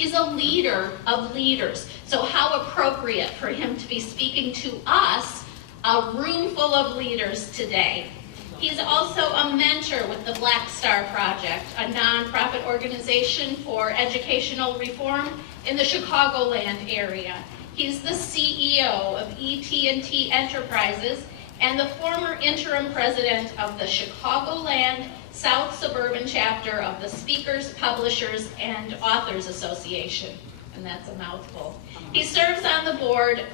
He's a leader of leaders. So how appropriate for him to be speaking to us, a room full of leaders today. He's also a mentor with the Black Star Project, a nonprofit organization for educational reform in the Chicagoland area. He's the CEO of ET&T Enterprises and the former interim president of the Chicagoland South Suburban chapter of the Speakers, Publishers, and Authors Association. And that's a mouthful. He serves on the board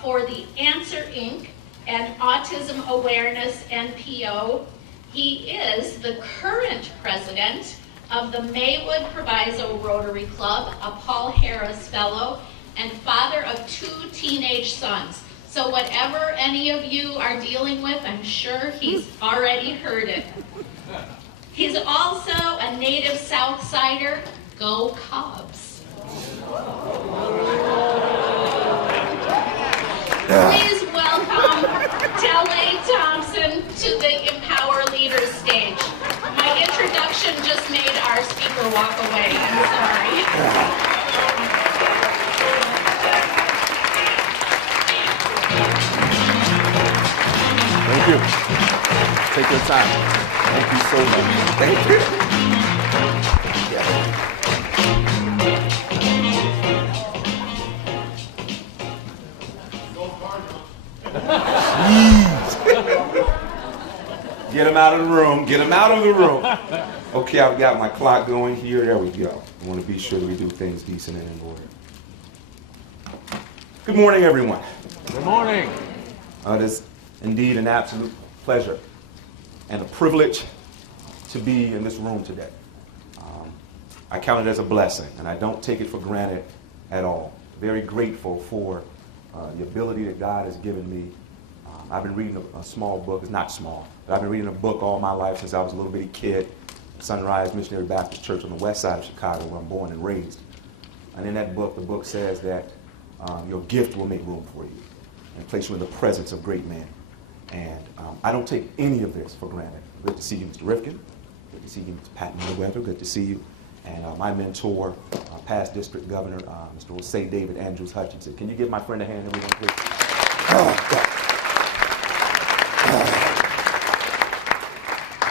for the Answer Inc. and Autism Awareness NPO. He is the current president of the Maywood Proviso Rotary Club, a Paul Harris Fellow, and father of 2 teenage sons. So whatever any of you are dealing with, I'm sure he's already heard it. He's also a native Southsider. Go Cubs. Please welcome Dele Thompson to the Empower Leaders stage. My introduction just made our speaker walk away. I'm sorry. Thank you. Take your time. Thank you so much. Thank you. Yeah. Get him out of the room. Get him out of the room. Okay, I've got my clock going here. There we go. I want to be sure that we do things decent and in order. Good morning, everyone. Good morning. It is indeed an absolute pleasure and a privilege to be in this room today. I count it as a blessing, and I don't take it for granted at all. Very grateful for the ability that God has given me. I've been reading a small book. It's not small, but I've been reading a book all my life since I was a little bitty kid, Sunrise Missionary Baptist Church on the west side of Chicago, where I'm born and raised. And in that book, the book says that your gift will make room for you and place you in the presence of great men. And I don't take any of this for granted. Good to see you, Mr. Rifkin. Good to see you, Mr. Pat Meriwether. Good to see you. And my mentor, past district governor, Mr. Jose David Andrews Hutchinson. Can you give my friend a hand, everyone, please?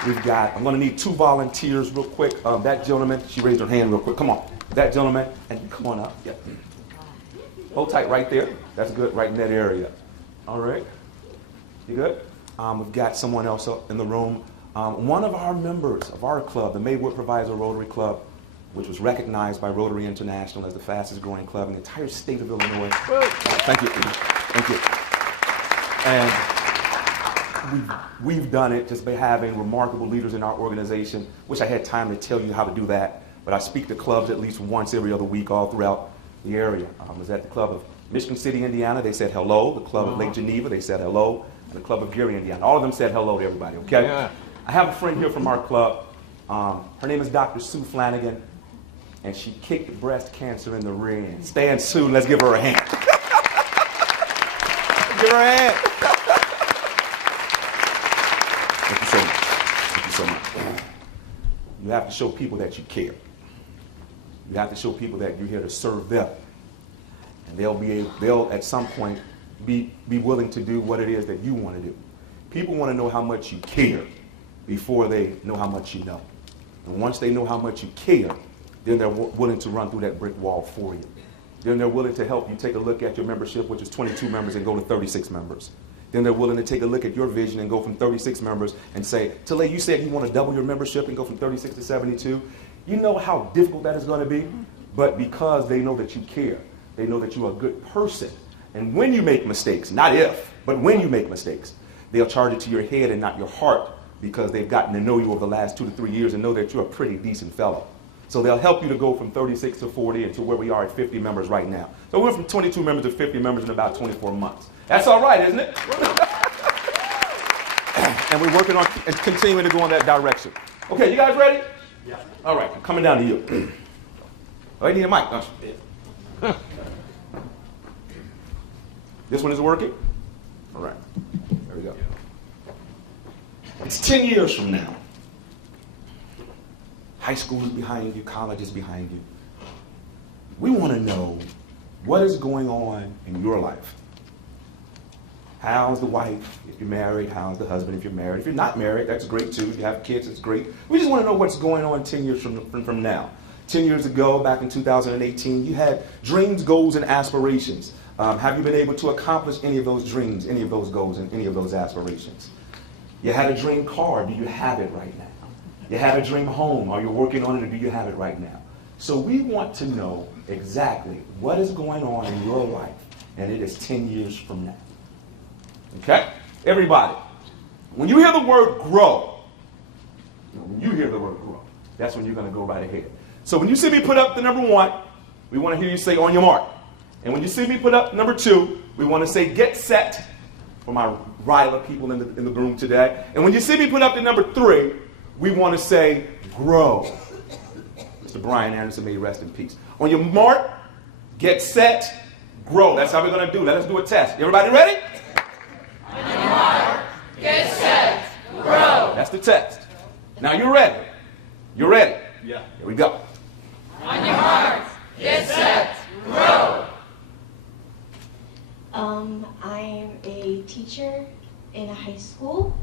We've got, I'm going to need 2 volunteers real quick. That gentleman, she raised her hand real quick. Come on. That gentleman, and come on up. Yep. Hold tight right there. That's good, right in that area. All right. You good? We've got someone else up in the room. One of our members of our club, the Maywood Proviso Rotary Club, which was recognized by Rotary International as the fastest growing club in the entire state of Illinois. Thank you. Thank you. And we've done it just by having remarkable leaders in our organization. Wish I had time to tell you how to do that, but I speak to clubs at least once every other week all throughout the area. I was at the club of Michigan City, Indiana. They said hello. The club of Lake Geneva, they said hello. And the club of Gary, Indiana. All of them said hello to everybody, okay? Yeah. I have a friend here from our club. Her name is Dr. Sue Flanagan, and she kicked breast cancer in the ring. Stand, Sue, let's give her a hand. Give her a hand. Thank you so much. Thank you so much. You have to show people that you care. You have to show people that you're here to serve them. And they'll at some point be willing to do what it is that you want to do. People want to know how much you care before they know how much you know. And once they know how much you care, then they're willing to run through that brick wall for you. Then they're willing to help you take a look at your membership, which is 22 members, and go to 36 members. Then they're willing to take a look at your vision and go from 36 members and say, Tale, you said you want to double your membership and go from 36 to 72. You know how difficult that is going to be? But because they know that you care, they know that you're a good person. And when you make mistakes, not if, but when you make mistakes, they'll charge it to your head and not your heart, because they've gotten to know you over the last 2 to 3 years and know that you're a pretty decent fellow. So they'll help you to go from 36 to 40 and to where we are at 50 members right now. So we went from 22 members to 50 members in about 24 months. That's all right, isn't it? And we're working on and continuing to go in that direction. Okay, you guys ready? Yeah. All right, I'm coming down to you. Oh, you need a mic, don't you? Yeah. This one is working? All right, there we go. It's 10 years from now. High school is behind you, college is behind you. We want to know what is going on in your life. How's the wife, if you're married? How's the husband, if you're married? If you're not married, that's great too. If you have kids, it's great. We just want to know what's going on 10 years from now. 10 years ago, back in 2018, you had dreams, goals, and aspirations. Have you been able to accomplish any of those dreams, any of those goals, and any of those aspirations? You had a dream car. Do you have it right now? You had a dream home. Are you working on it, or do you have it right now? So we want to know exactly what is going on in your life, and it is 10 years from now. Okay? Everybody, when you hear the word grow, that's when you're going to go right ahead. So when you see me put up the number 1, we want to hear you say on your mark. And when you see me put up number 2, we want to say get set, for my riler people in the room today. And when you see me put up the number 3, we want to say grow. Mr. Brian Anderson, may he rest in peace. On your mark, get set, grow. That's how we're going to do. Let us do a test. Everybody ready? On your mark, get set, grow. That's the test. Now you're ready. You're ready? Yeah. Here we go. On your mark, get set, grow. I'm a teacher in a high school,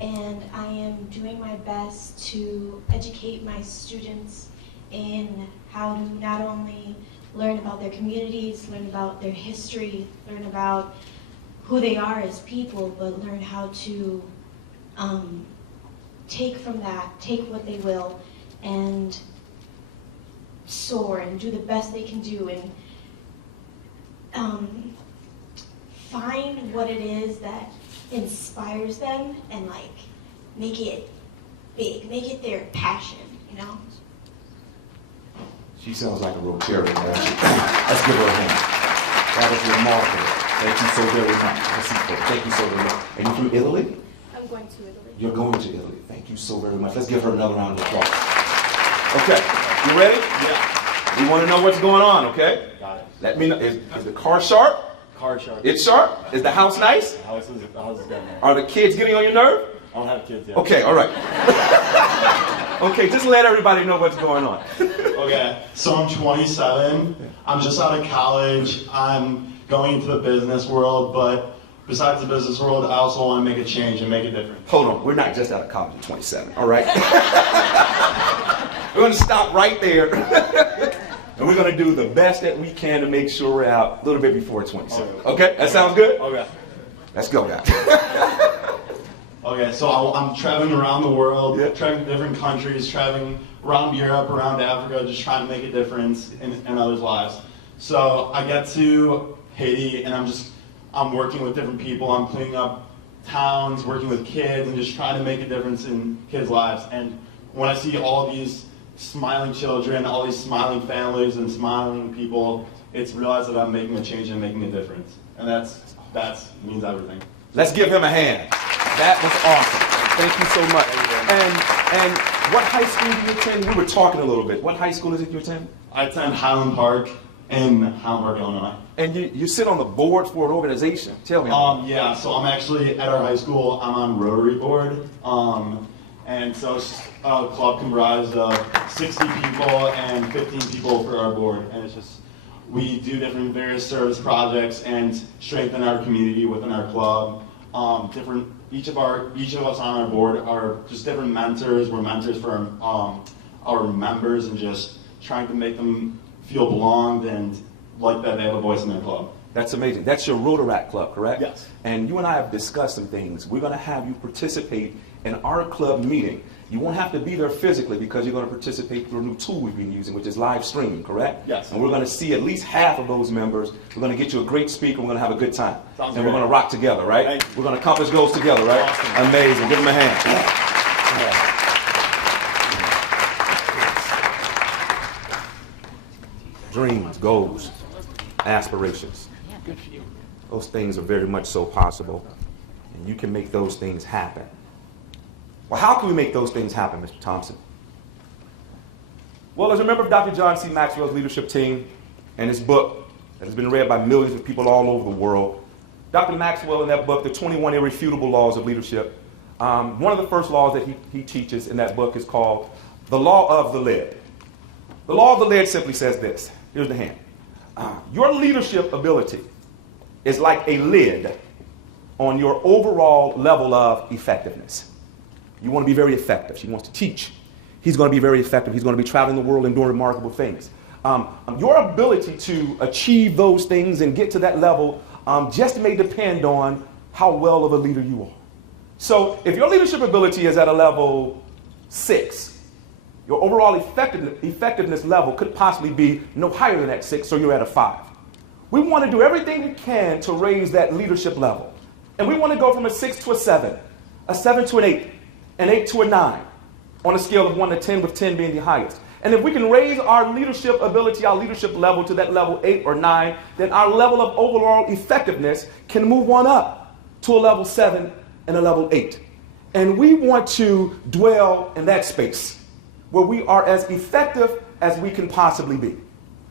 and I am doing my best to educate my students in how to not only learn about their communities, learn about their history, learn about who they are as people, but learn how to take from that, take what they will, and soar and do the best they can do, and find what it is that inspires them and like make it big, make it their passion, you know? She sounds like a Rotarian. Let's give her a hand. That is remarkable. Thank you so very much. Thank you so very much. And you from Italy? I'm going to Italy. You're going to Italy. Thank you so very much. Let's give her another round of applause. Okay, you ready? Yeah. We want to know what's going on, okay? Got it. Let me know. Is the car sharp? Car sharp. It's sharp? Is the house nice? The house is good, man. Are the kids getting on your nerve? I don't have kids yet. Okay, all right. Okay, just let everybody know what's going on. Okay, so I'm 27. I'm just out of college. I'm going into the business world, but besides the business world, I also want to make a change and make a difference. Hold on, we're not just out of college at 27, all right? We're going to stop right there. And we're going to do the best that we can to make sure we're out a little bit before 27. Okay? That sounds good? Okay. Let's go, guys. Okay, so I'm traveling around the world, traveling to different countries, traveling around Europe, around Africa, just trying to make a difference in others' lives. So I get to Haiti, and I'm working with different people. I'm cleaning up towns, working with kids, and just trying to make a difference in kids' lives. And when I see all these smiling children, all these smiling families and smiling people, it's realized that I'm making a change and making a difference. And that means everything. Let's give him a hand. That was awesome. Thank you so much. And what high school do you attend? We were talking a little bit. What high school is it you attend? I attend Highland Park in Highland Park, Illinois. And you sit on the board for an organization. Tell me. Yeah, so I'm actually, at our high school, I'm on Rotary Board. And so it's a club comprised of 60 people and 15 people for our board. And it's just, we do different various service projects and strengthen our community within our club. Each of us on our board are just different mentors. We're mentors for our members, and just trying to make them feel belonged and like that they have a voice in their club. That's amazing. That's your Rotaract Club, correct? Yes. And you and I have discussed some things. We're going to have you participate in our club meeting. You won't have to be there physically because you're going to participate through a new tool we've been using, which is live streaming, correct? Yes. And we're going to see at least half of those members. We're going to get you a great speaker. We're going to have a good time. Sounds and great. we're going to rock together, right? Thank you. We're going to accomplish goals together, right? Awesome. Amazing. Give them a hand. Dreams, goals, aspirations. Those things are very much so possible, and you can make those things happen. Well, how can we make those things happen, Mr. Thompson? Well, as a member of Dr. John C. Maxwell's leadership team and his book that has been read by millions of people all over the world, Dr. Maxwell in that book, The 21 Irrefutable Laws of Leadership, one of the first laws that he teaches in that book is called the law of the lid. The law of the lid simply says this: Here's the hand. Your leadership ability is like a lid on your overall level of effectiveness. You want to be very effective. She wants to teach. He's going to be very effective. He's going to be traveling the world and doing remarkable things. Your ability to achieve those things and get to that level just may depend on how well of a leader you are. So if your leadership ability is at a level 6, your overall effectiveness level could possibly be no higher than that 6, so you're at a 5. We want to do everything we can to raise that leadership level. And we want to go from a 6 to a 7 to an 8, an 8 to a 9, on a scale of 1 to 10, with 10 being the highest. And if we can raise our leadership ability, our leadership level to that level 8 or 9, then our level of overall effectiveness can move on up to a level 7 and a level 8. And we want to dwell in that space where we are as effective as we can possibly be.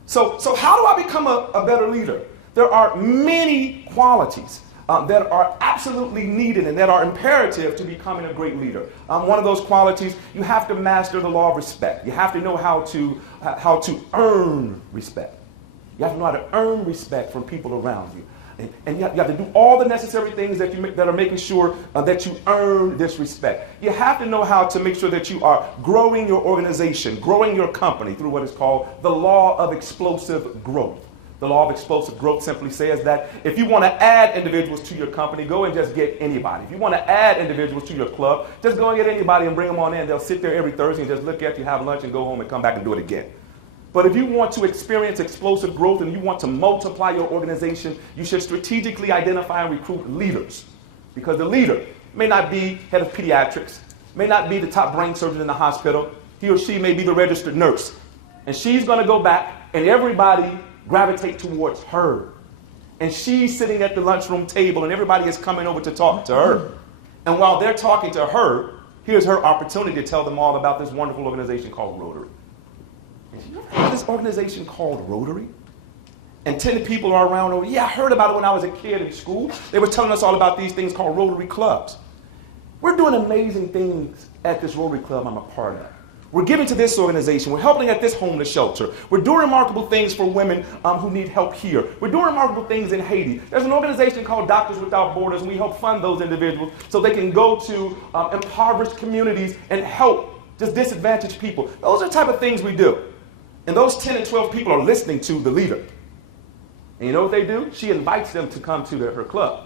So how do I become a better leader? There are many qualities that are absolutely needed and that are imperative to becoming a great leader. One of those qualities, you have to master the law of respect. You have to know how to earn respect. You have to know how to earn respect from people around you. And you have to do all the necessary things that are making sure that you earn this respect. You have to know how to make sure that you are growing your organization, growing your company through what is called the law of explosive growth. The law of explosive growth simply says that if you want to add individuals to your company, go and just get anybody. If you want to add individuals to your club, just go and get anybody and bring them on in. They'll sit there every Thursday and just look at you, have lunch, and go home and come back and do it again. But if you want to experience explosive growth and you want to multiply your organization, you should strategically identify and recruit leaders. Because the leader may not be head of pediatrics, may not be the top brain surgeon in the hospital. He or she may be the registered nurse. And she's going to go back and everybody gravitate towards her. And she's sitting at the lunchroom table and everybody is coming over to talk to her. And while they're talking to her, here's her opportunity to tell them all about this wonderful organization called Rotary. You ever heard of this organization called Rotary? And 10 people are around over, yeah, I heard about it when I was a kid in school. They were telling us all about these things called Rotary clubs. We're doing amazing things at this Rotary club I'm a part of. We're giving to this organization. We're helping at this homeless shelter. We're doing remarkable things for women who need help here. We're doing remarkable things in Haiti. There's an organization called Doctors Without Borders, and we help fund those individuals so they can go to impoverished communities and help just disadvantaged people. Those are the type of things we do. And those 10 and 12 people are listening to the leader. And you know what they do? She invites them to come to her club.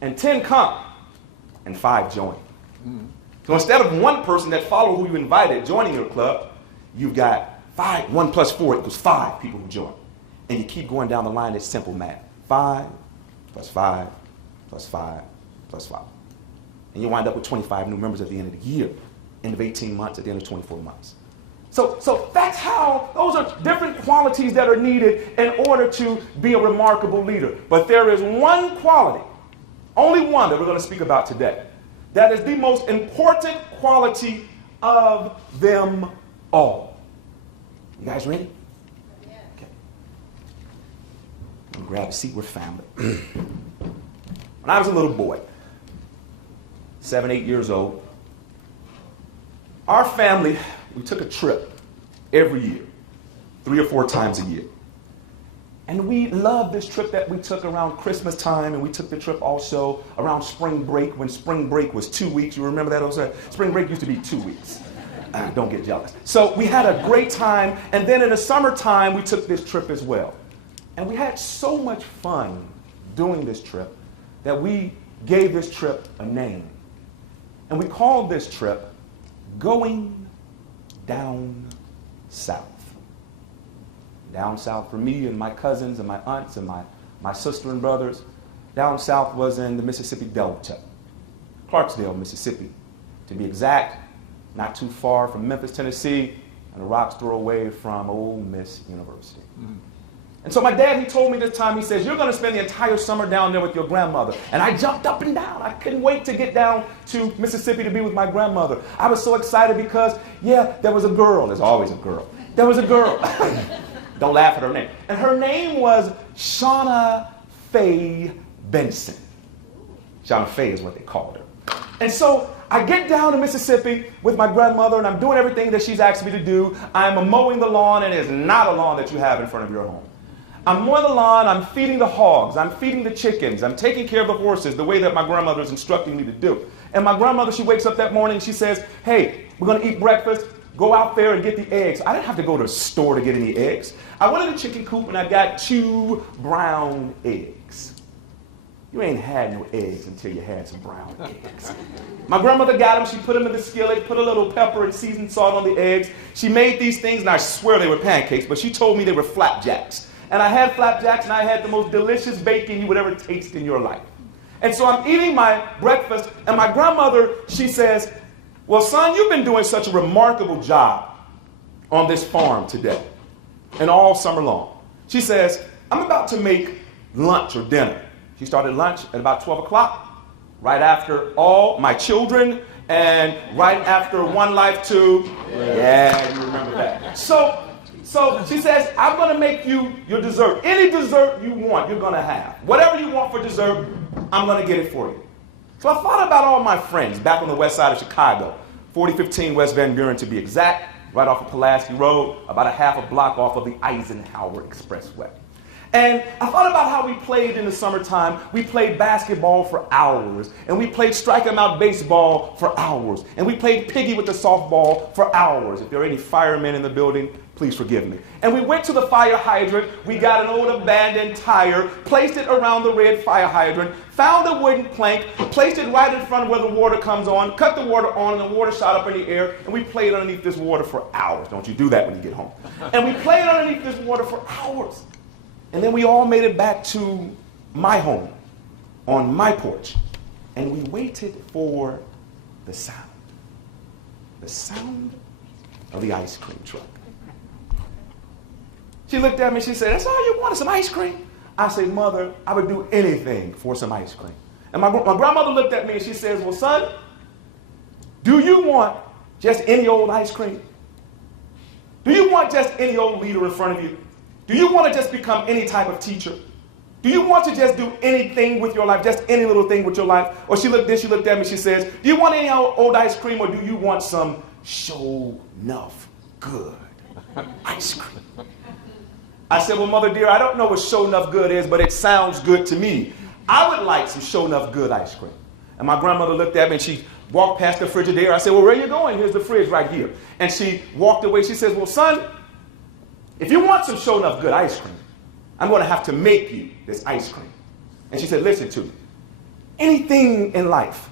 And 10 come, and 5 join. Mm-hmm. So instead of one person that follow who you invited joining your club, you've got 5. 1 plus 4 equals 5 people who join. And you keep going down the line. It's simple math. 5 plus 5 plus 5 plus 5. And you wind up with 25 new members at the end of the year, end of 18 months, at the end of 24 months. So that's how, those are different qualities that are needed in order to be a remarkable leader. But there is one quality, only one that we're going to speak about today, that is the most important quality of them all. You guys ready? Yeah. Okay. Grab a seat, we're family. When I was a little boy, 7, 8 years old, our family, we took a trip every year, 3 or 4 times a year. And we loved this trip that we took around Christmas time, and we took the trip also around spring break, when spring break was 2 weeks. You remember that, Jose? Spring break used to be 2 weeks. Don't get jealous. So we had a great time, and then in the summertime, we took this trip as well. And we had so much fun doing this trip that we gave this trip a name. And we called this trip Going Down South. Down south for me and my cousins and my aunts and my sister and brothers. Down south was in the Mississippi Delta, Clarksdale, Mississippi, to be exact, not too far from Memphis, Tennessee, and a rock's throw away from Ole Miss University. Mm-hmm. And so my dad, he told me this time, he says, you're going to spend the entire summer down there with your grandmother. And I jumped up and down. I couldn't wait to get down to Mississippi to be with my grandmother. I was so excited because, yeah, there was a girl. There's always a girl. There was a girl. Don't laugh at her name. And her name was Shauna Faye Benson. Shauna Faye is what they called her. And so I get down to Mississippi with my grandmother, and I'm doing everything that she's asked me to do. I'm mowing the lawn, and it is not a lawn that you have in front of your home. I'm mowing the lawn, I'm feeding the hogs, I'm feeding the chickens, I'm taking care of the horses the way that my grandmother is instructing me to do. And my grandmother, she wakes up that morning and she says, hey, we're going to eat breakfast. Go out there and get the eggs. I didn't have to go to the store to get any eggs. I went in the chicken coop and I got 2 brown eggs. You ain't had no eggs until you had some brown eggs. My grandmother got them. She put them in the skillet, put a little pepper and seasoned salt on the eggs. She made these things, and I swear they were pancakes, but she told me they were flapjacks. And I had flapjacks, and I had the most delicious bacon you would ever taste in your life. And so I'm eating my breakfast, and my grandmother, she says, well, son, you've been doing such a remarkable job on this farm today and all summer long. She says, I'm about to make lunch or dinner. She started lunch at about 12 o'clock, right after all my children and right after One Life 2. Yeah, you remember that. So she says, I'm going to make you your dessert. Any dessert you want, you're going to have. Whatever you want for dessert, I'm going to get it for you. So I thought about all my friends back on the west side of Chicago, 4015 West Van Buren to be exact, right off of Pulaski Road, about a half a block off of the Eisenhower Expressway. And I thought about how we played in the summertime. We played basketball for hours, and we played strike 'em out baseball for hours, and we played piggy with the softball for hours. If there are any firemen in the building, please forgive me. And we went to the fire hydrant. We got an old abandoned tire, placed it around the red fire hydrant, found a wooden plank, placed it right in front of where the water comes on, cut the water on, and the water shot up in the air, and we played underneath this water for hours. Don't you do that when you get home. And we played underneath this water for hours. And then we all made it back to my home, on my porch, and we waited for the sound of the ice cream truck. She looked at me, she said, that's all you wanted, some ice cream? I said, Mother, I would do anything for some ice cream. And my grandmother looked at me and she says, well, son, do you want just any old ice cream? Do you want just any old leader in front of you? Do you want to just become any type of teacher? Do you want to just do anything with your life, just any little thing with your life? Or she looked at me, she says, do you want any old ice cream, or do you want some show enough good ice cream? I said, well, Mother dear, I don't know what show enough good is, but it sounds good to me. I would like some show enough good ice cream. And my grandmother looked at me and she walked past the Frigidaire. I said, well, where are you going? Here's the fridge right here. And she walked away. She says, well, son, if you want some show enough good ice cream, I'm going to have to make you this ice cream. And she said, listen to me. Anything in life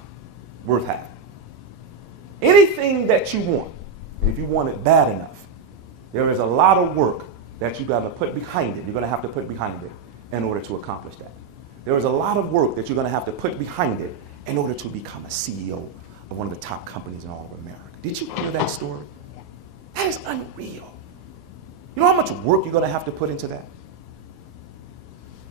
worth having, anything that you want, and if you want it bad enough, there is a lot of work that you got to put behind it. You're going to have to put behind it in order to accomplish that. There is a lot of work that you're going to have to put behind it in order to become a CEO of one of the top companies in all of America. Did you hear that story? That is unreal. You know how much work you're going to have to put into that?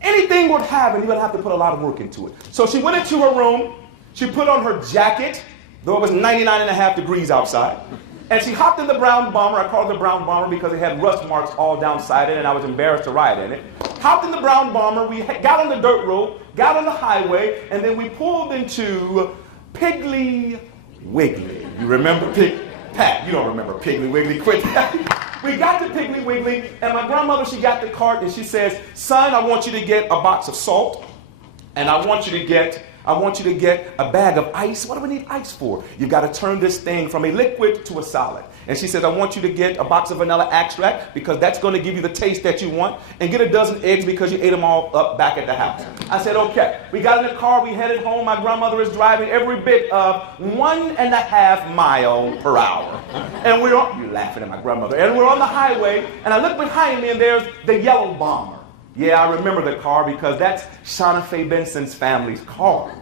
Anything worth having, you're going to have to put a lot of work into it. So she went into her room, she put on her jacket, though it was 99.5 degrees outside, and she hopped in the brown bomber. I called it the brown bomber because it had rust marks all downside it, and I was embarrassed to ride in it. Hopped in the brown bomber, we got on the dirt road, got on the highway, and then we pulled into Piggly Wiggly. You remember Pat, you don't remember Piggly Wiggly, quit that. We got to Piggly Wiggly, and my grandmother, she got the cart, and she says, son, I want you to get a box of salt, and I want you to get a bag of ice. What do we need ice for? You've got to turn this thing from a liquid to a solid. And she says, I want you to get a box of vanilla extract because that's going to give you the taste that you want, and get a dozen eggs because you ate them all up back at the house. I said, okay. We got in the car, we headed home. My grandmother is driving every bit of 1.5 miles per hour. And you're laughing at my grandmother. And we're on the highway, and I look behind me, and there's the yellow bomber. Yeah, I remember the car because that's Shauna Faye Benson's family's car.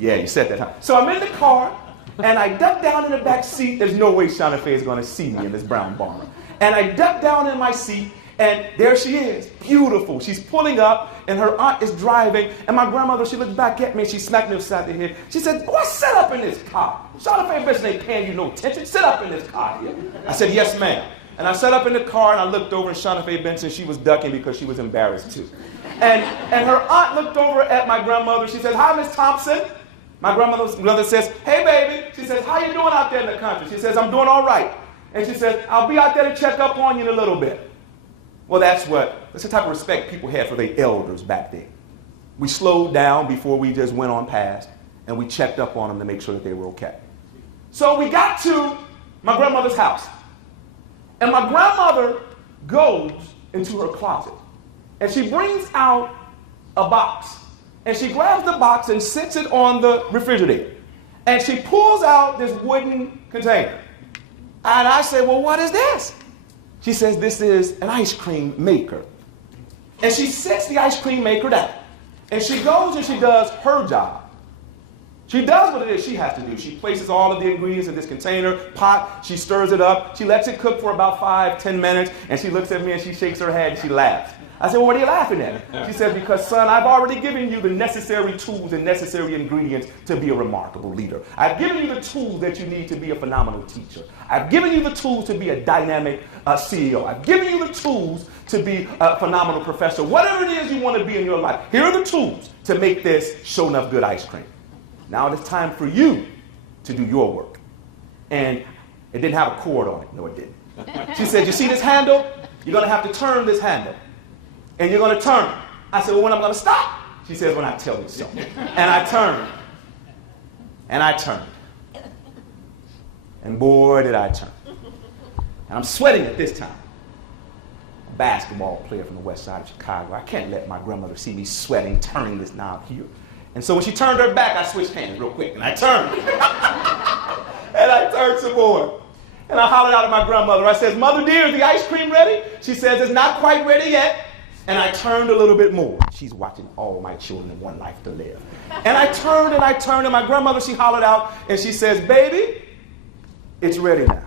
Yeah, you said that, huh? So I'm in the car, and I duck down in the back seat. There's no way Shauna Faye is going to see me in this brown bomber. And I duck down in my seat, and there she is, beautiful. She's pulling up, and her aunt is driving, and my grandmother, she looked back at me, and she smacked me upside the head. She said, boy, sit up in this car. Shauna Faye Benson ain't paying you no attention. Sit up in this car here. I said, yes, ma'am. And I sat up in the car, and I looked over, and Shauna Faye Benson, she was ducking because she was embarrassed, too. And her aunt looked over at my grandmother. She said, hi, Miss Thompson. My grandmother's mother says, hey, baby. She says, how you doing out there in the country? She says, I'm doing all right. And she says, I'll be out there to check up on you in a little bit. Well, that's the type of respect people had for their elders back then. We slowed down before we just went on past, and we checked up on them to make sure that they were okay. So we got to my grandmother's house. And my grandmother goes into her closet. And she brings out a box. And she grabs the box and sits it on the refrigerator. And she pulls out this wooden container. And I say, well, what is this? She says, this is an ice cream maker. And she sets the ice cream maker down. And she goes and she does her job. She does what it is she has to do. She places all of the ingredients in this container, pot, she stirs it up, she lets it cook for about 5-10 minutes, and she looks at me and she shakes her head and she laughs. I said, well, what are you laughing at? She said, because son, I've already given you the necessary tools and necessary ingredients to be a remarkable leader. I've given you the tools that you need to be a phenomenal teacher. I've given you the tools to be a dynamic CEO. I've given you the tools to be a phenomenal professor. Whatever it is you want to be in your life, here are the tools to make this show enough good ice cream. Now it's time for you to do your work. And it didn't have a cord on it. No, it didn't. She said, you see this handle? You're going to have to turn this handle. And you're going to turn. I said, well, when am I going to stop? She says, when I tell you so. And I turned. And I turned. And boy, did I turn. And I'm sweating at this time. A basketball player from the west side of Chicago. I can't let my grandmother see me sweating, turning this knob here. And so when she turned her back, I switched hands real quick. And I turned. And I turned some more. And I hollered out at my grandmother. I says, Mother dear, is the ice cream ready? She says, it's not quite ready yet. And I turned a little bit more. She's watching all my children in one life to live. And I turned, and my grandmother, she hollered out, and she says, baby, it's ready now.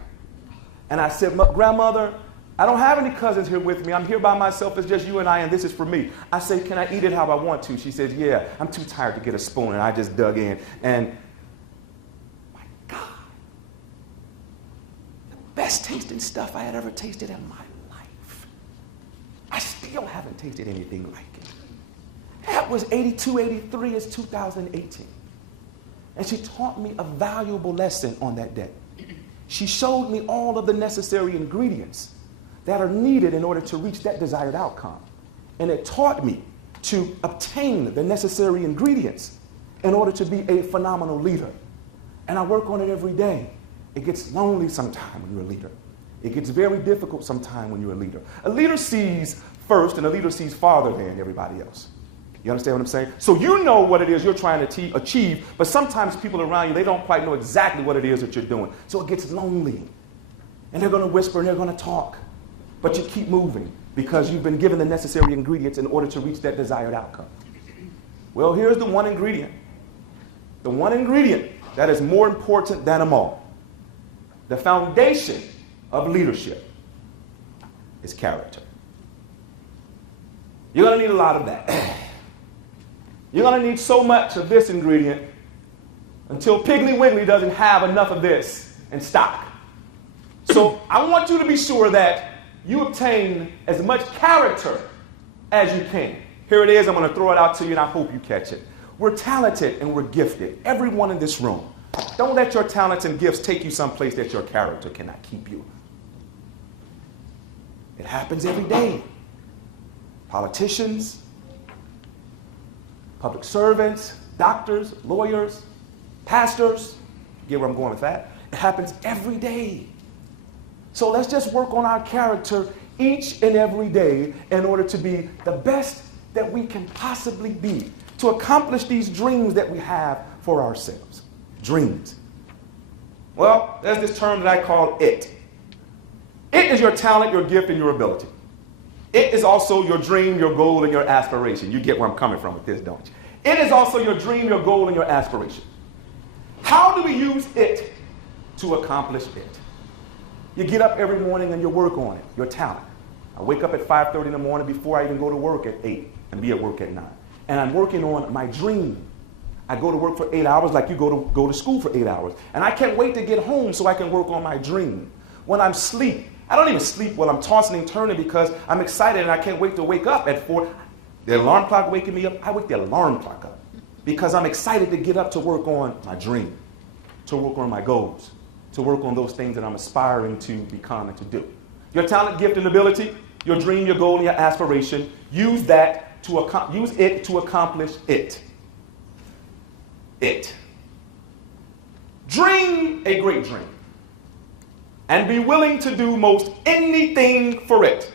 And I said, grandmother, I don't have any cousins here with me. I'm here by myself. It's just you and I, and this is for me. I say, can I eat it how I want to? She says, yeah, I'm too tired to get a spoon. And I just dug in. And my God, the best tasting stuff I had ever tasted in my life. I still haven't tasted anything like it. That was 82, 83, it's 2018. And she taught me a valuable lesson on that day. She showed me all of the necessary ingredients that are needed in order to reach that desired outcome. And it taught me to obtain the necessary ingredients in order to be a phenomenal leader. And I work on it every day. It gets lonely sometimes when you're a leader. It gets very difficult sometimes when you're a leader. A leader sees first, and a leader sees farther than everybody else. You understand what I'm saying? So you know what it is you're trying to achieve, but sometimes people around you, they don't quite know exactly what it is that you're doing. So it gets lonely. And they're going to whisper and they're going to talk. But you keep moving because you've been given the necessary ingredients in order to reach that desired outcome. Well, here's the one ingredient. The one ingredient that is more important than them all. The foundation of leadership is character. You're going to need a lot of that. You're going to need so much of this ingredient until Piggly Wiggly doesn't have enough of this in stock. So I want you to be sure that you obtain as much character as you can. Here it is. I'm going to throw it out to you, and I hope you catch it. We're talented and we're gifted. Everyone in this room. Don't let your talents and gifts take you someplace that your character cannot keep you. It happens every day. Politicians, public servants, doctors, lawyers, pastors. Get where I'm going with that? It happens every day. So let's just work on our character each and every day in order to be the best that we can possibly be, to accomplish these dreams that we have for ourselves. Dreams. Well, there's this term that I call it. It is your talent, your gift, and your ability. It is also your dream, your goal, and your aspiration. You get where I'm coming from with this, don't you? It is also your dream, your goal, and your aspiration. How do we use it to accomplish it? You get up every morning and you work on it, your talent. I wake up at 5:30 in the morning before I even go to work at 8 and be at work at 9. And I'm working on my dream. I go to work for 8 hours like you go to school for 8 hours. And I can't wait to get home so I can work on my dream. When I'm asleep, I don't even sleep while I'm tossing and turning because I'm excited and I can't wait to wake up at 4. The alarm clock waking me up, I wake the alarm clock up. because I'm excited to get up to work on my dream, to work on my goals, to work on those things that I'm aspiring to become and to do. Your talent, gift, and ability, your dream, your goal, and your aspiration, use it to accomplish it. Dream a great dream and be willing to do most anything for it,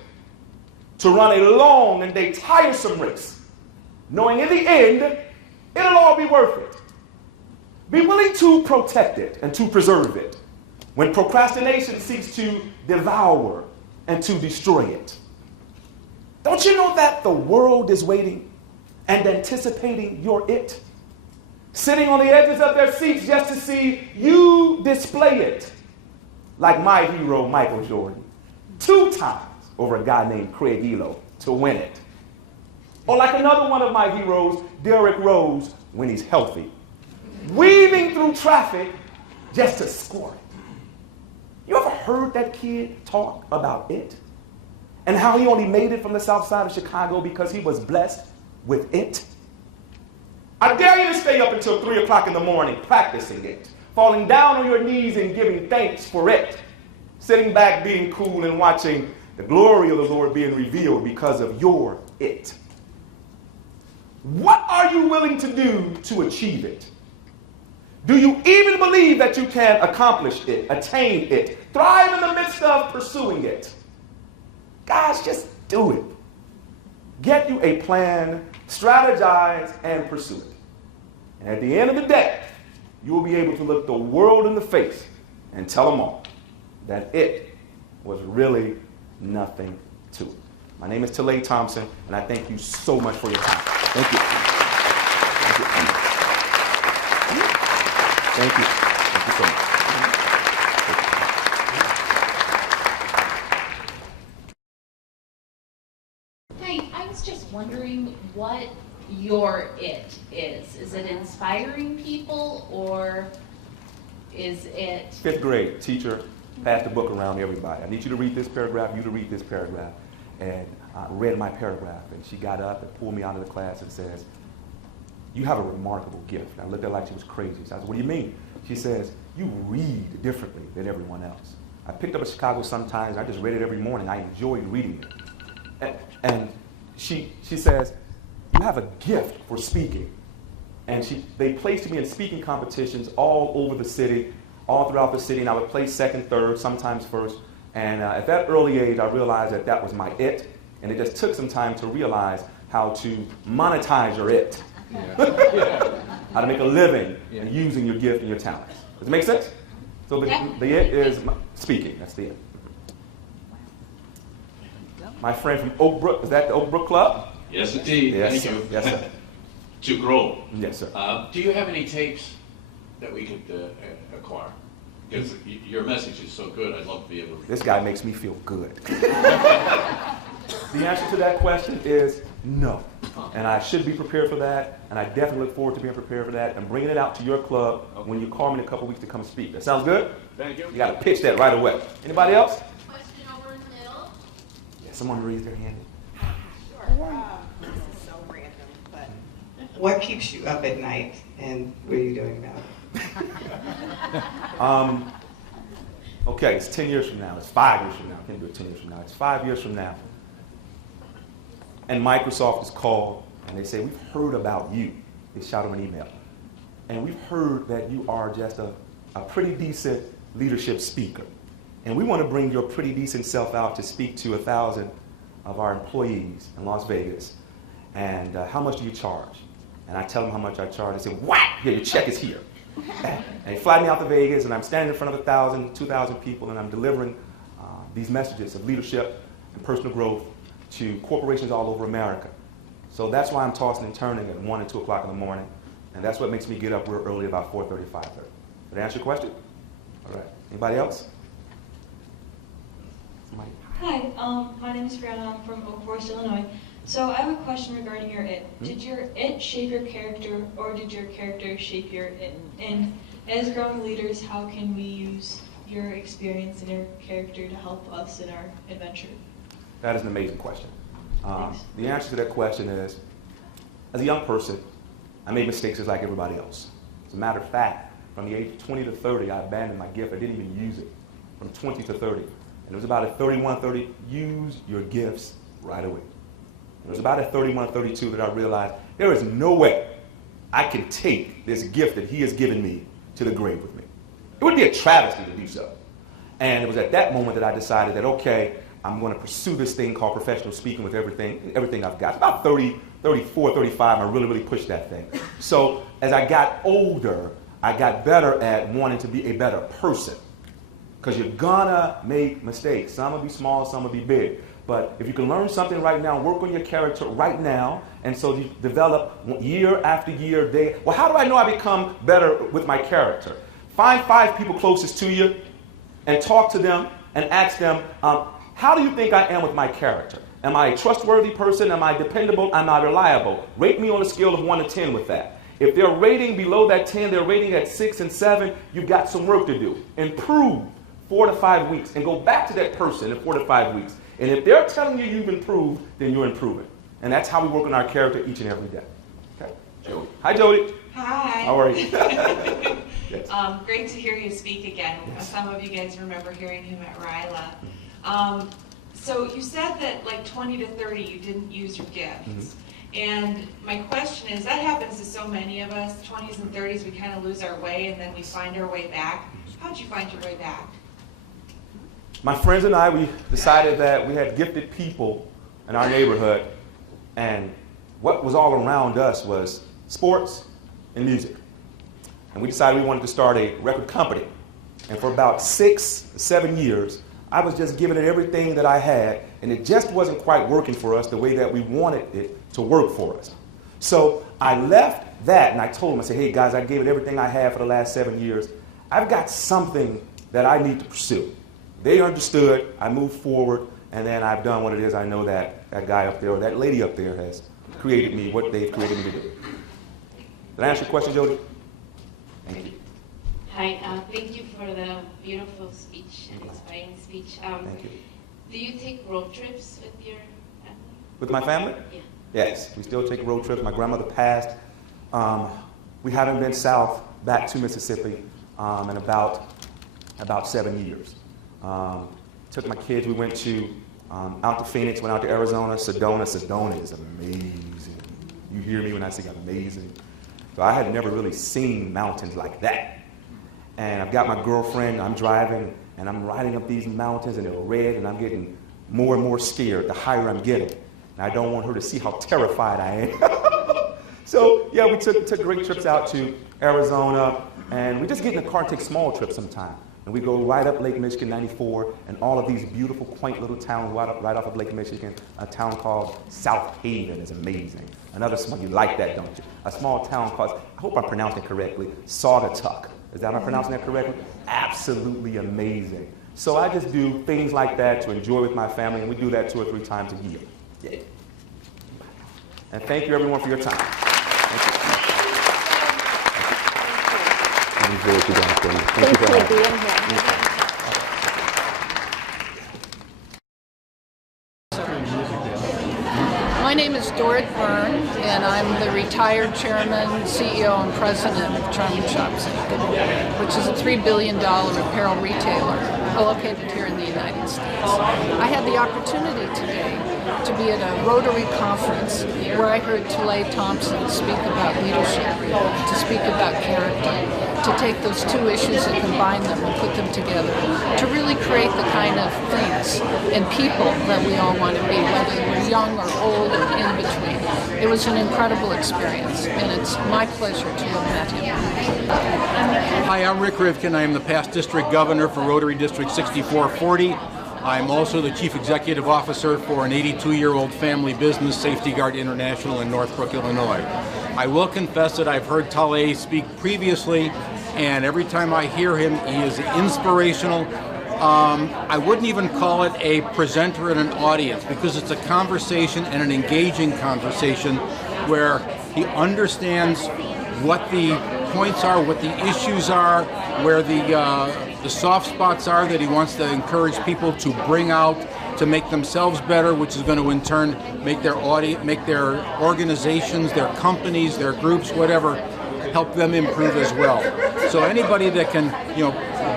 to run a long and a tiresome race, knowing in the end it'll all be worth it. Be willing to protect it and to preserve it when procrastination seeks to devour and to destroy it. Don't you know that the world is waiting and anticipating your it? Sitting on the edges of their seats just to see you display it. Like my hero, Michael Jordan, 2 times over a guy named Craig Elo to win it. Or like another one of my heroes, Derrick Rose, when he's healthy, weaving through traffic just to score it. You ever heard that kid talk about it? And how he only made it from the south side of Chicago because he was blessed with it? I dare you to stay up until 3 o'clock in the morning practicing it, falling down on your knees and giving thanks for it, sitting back being cool and watching the glory of the Lord being revealed because of your it. What are you willing to do to achieve it? Do you even believe that you can accomplish it, attain it, thrive in the midst of pursuing it? Guys, just do it. Get you a plan, strategize, and pursue it. And at the end of the day, you will be able to look the world in the face and tell them all that it was really nothing to it. My name is Talay Thompson, and I thank you so much for your time. Thank you. Thank you. Thank you so much. Hey, I was just wondering what your it is. Is it inspiring people, or is it... 5th grade teacher passed the book around to everybody. I need you to read this paragraph, you to read this paragraph. And I read my paragraph, and she got up and pulled me out of the class and says, "You have a remarkable gift." And I looked at her like she was crazy. So I said, "What do you mean?" She says, "You read differently than everyone else." I picked up a Chicago Sun-Times. I just read it every morning. I enjoyed reading it. And she says, "You have a gift for speaking." And they placed me in speaking competitions all over the city, all throughout the city, and I would place 2nd, 3rd, sometimes 1st. And at that early age, I realized that that was my it, and it just took some time to realize how to monetize your it. How to make a living using your gift and your talents. Does it make sense? So the it is speaking. That's the it. My friend from Oak Brook, is that the Oak Brook Club? Yes, indeed. Yes, Thank sir. you. Yes, sir. To grow. Yes, sir. Do you have any tapes that we could acquire? Because your message is so good, I'd love to be able to. This guy makes me feel good. The answer to that question is no. And I should be prepared for that, and I definitely look forward to being prepared for that and bringing it out to your club when you call me in a couple weeks to come speak. That sounds good? Thank you. You got to pitch that right away. Anybody else? Question over in the middle. Yeah, someone raise their hand. Sure. This is so random, but what keeps you up at night, and what are you doing about it? Okay, it's 10 years from now. It's 5 years from now. I can't do it 10 years from now. It's 5 years from now. And Microsoft is called, and they say, "We've heard about you." They shout them an email. "And we've heard that you are just a pretty decent leadership speaker. And we want to bring your pretty decent self out to speak to 1,000 of our employees in Las Vegas. And how much do you charge?" And I tell them how much I charge. They say, "What? Yeah, your check is here." And they fly me out to Vegas, and I'm standing in front of 1,000, 2,000 people, and I'm delivering these messages of leadership and personal growth to corporations all over America. So that's why I'm tossing and turning at 1 and 2 o'clock in the morning, and that's what makes me get up real early, about 4:30, 5:30. Did I answer your question? All right. Anybody else? Somebody? Hi, my name is Brianna. I'm from Oak Forest, Illinois. So I have a question regarding your it. Did your it shape your character, or did your character shape your it? And as growing leaders, how can we use your experience and your character to help us in our adventure? That is an amazing question. Thanks. The answer to that question is, as a young person, I made mistakes just like everybody else. As a matter of fact, from the age of 20 to 30, I abandoned my gift. I didn't even use it. From 20 to 30. And it was about at 31, 30, use your gifts right away. It was about at 31, 32 that I realized there is no way I can take this gift that he has given me to the grave with me. It would be a travesty to do so. And it was at that moment that I decided that, okay, I'm going to pursue this thing called professional speaking with everything I've got. About 30, 34, 35, I really pushed that thing. So as I got older, I got better at wanting to be a better person. Because you're gonna make mistakes. Some will be small, some will be big. But if you can learn something right now, work on your character right now, and so you develop year after year, day. Well, how do I know I become better with my character? Find 5 people closest to you and talk to them and ask them, how do you think I am with my character? Am I a trustworthy person? Am I dependable? Am I reliable? Rate me on a scale of 1 to 10 with that. If they're rating below that 10, they're rating at 6 and 7, you've got some work to do. Improve 4 to 5 weeks and go back to that person in 4 to 5 weeks. And if they're telling you you've improved, then you're improving. And that's how we work on our character each and every day. Okay, Jody. Hi, Jody. Hi. How are you? Yes. Great to hear you speak again. Yes. Some of you guys remember hearing him at RILA. So you said that like 20 to 30 you didn't use your gifts. And my question is, that happens to so many of us, 20s and 30s, we kind of lose our way and then we find our way back. How'd you find your way back? My friends and I, we decided that we had gifted people in our neighborhood, and what was all around us was sports and music. And we decided we wanted to start a record company. And for about 6, 7 years, I was just giving it everything that I had, and it just wasn't quite working for us the way that we wanted it to work for us. So I left that, and I told them, I said, hey guys, I gave it everything I had for the last 7 years. I've got something that I need to pursue. They understood, I moved forward, and then I've done what it is I know that that guy up there, or that lady up there has created me, what they've created me to do. Did I answer your question, Jody? Thank you. Hi, thank you for the beautiful speech and inspiring speech. Thank you. Do you take road trips with your family? With my family? Yeah. Yes, we still take road trips. My grandmother passed. We haven't been south back to Mississippi in about 7 years. Took my kids, we went to out to Phoenix, went out to Arizona, Sedona. Sedona is amazing. You hear me when I say amazing. So I had never really seen mountains like that. And I've got my girlfriend, I'm driving, and I'm riding up these mountains, and they're red, and I'm getting more and more scared the higher I'm getting. And I don't want her to see how terrified I am. So yeah, we took great trips out to Arizona, and we just get in the car and take small trips sometime. And we go right up Lake Michigan 94 and all of these beautiful, quaint little towns right off of Lake Michigan. A town called South Haven is amazing. Another small, you like that, don't you? A small town called, I hope I'm pronouncing it correctly, Saugatuck. Is that, am I pronouncing that correctly? Absolutely amazing. So I just do things like that to enjoy with my family, and we do that 2 or 3 times a year. Yeah. And thank you everyone for your time. Thank you. Thank you for being here. My name is Dorit Byrne, and I'm the retired chairman, CEO, and president of Charming Shops, which is a $3 billion apparel retailer located here in the United States. I had the opportunity today to be at a Rotary conference where I heard Tlaib Thompson speak about leadership, to speak about character, to take those 2 issues and combine them and put them together, to really create the kind of things and people that we all want to be, whether we're young or old or in between. It was an incredible experience, and it's my pleasure to have met him. Hi, I'm Rick Rivkin. I am the past district governor for Rotary District 6440. I'm also the chief executive officer for an 82-year-old family business, Safety Guard International in Northbrook, Illinois. I will confess that I've heard Tlaib speak previously, and every time I hear him, he is inspirational. I wouldn't even call it a presenter and an audience, because it's a conversation and an engaging conversation where he understands what the points are, what the issues are, where the soft spots are that he wants to encourage people to bring out to make themselves better, which is going to in turn make their organizations, their companies, their groups, whatever, help them improve as well. So anybody that can,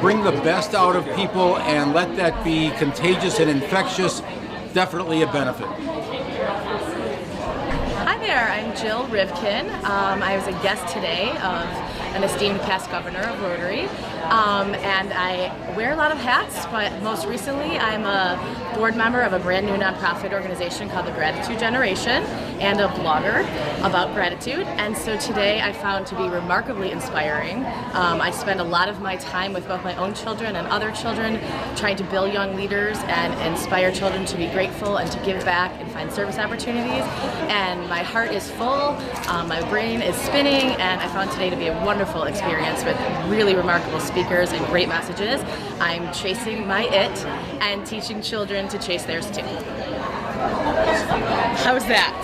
bring the best out of people and let that be contagious and infectious, definitely a benefit. Hi there, I'm Jill Rivkin. I was a guest today of an esteemed past governor of Rotary, and I wear a lot of hats, but most recently I'm a board member of a brand new nonprofit organization called the Gratitude Generation and a blogger about gratitude, and so today I found to be remarkably inspiring. I spend a lot of my time with both my own children and other children trying to build young leaders and inspire children to be grateful and to give back and find service opportunities, and my heart is full, my brain is spinning, and I found today to be a wonderful experience with really remarkable speakers and great messages. I'm chasing my it and teaching children to chase theirs too. How's that?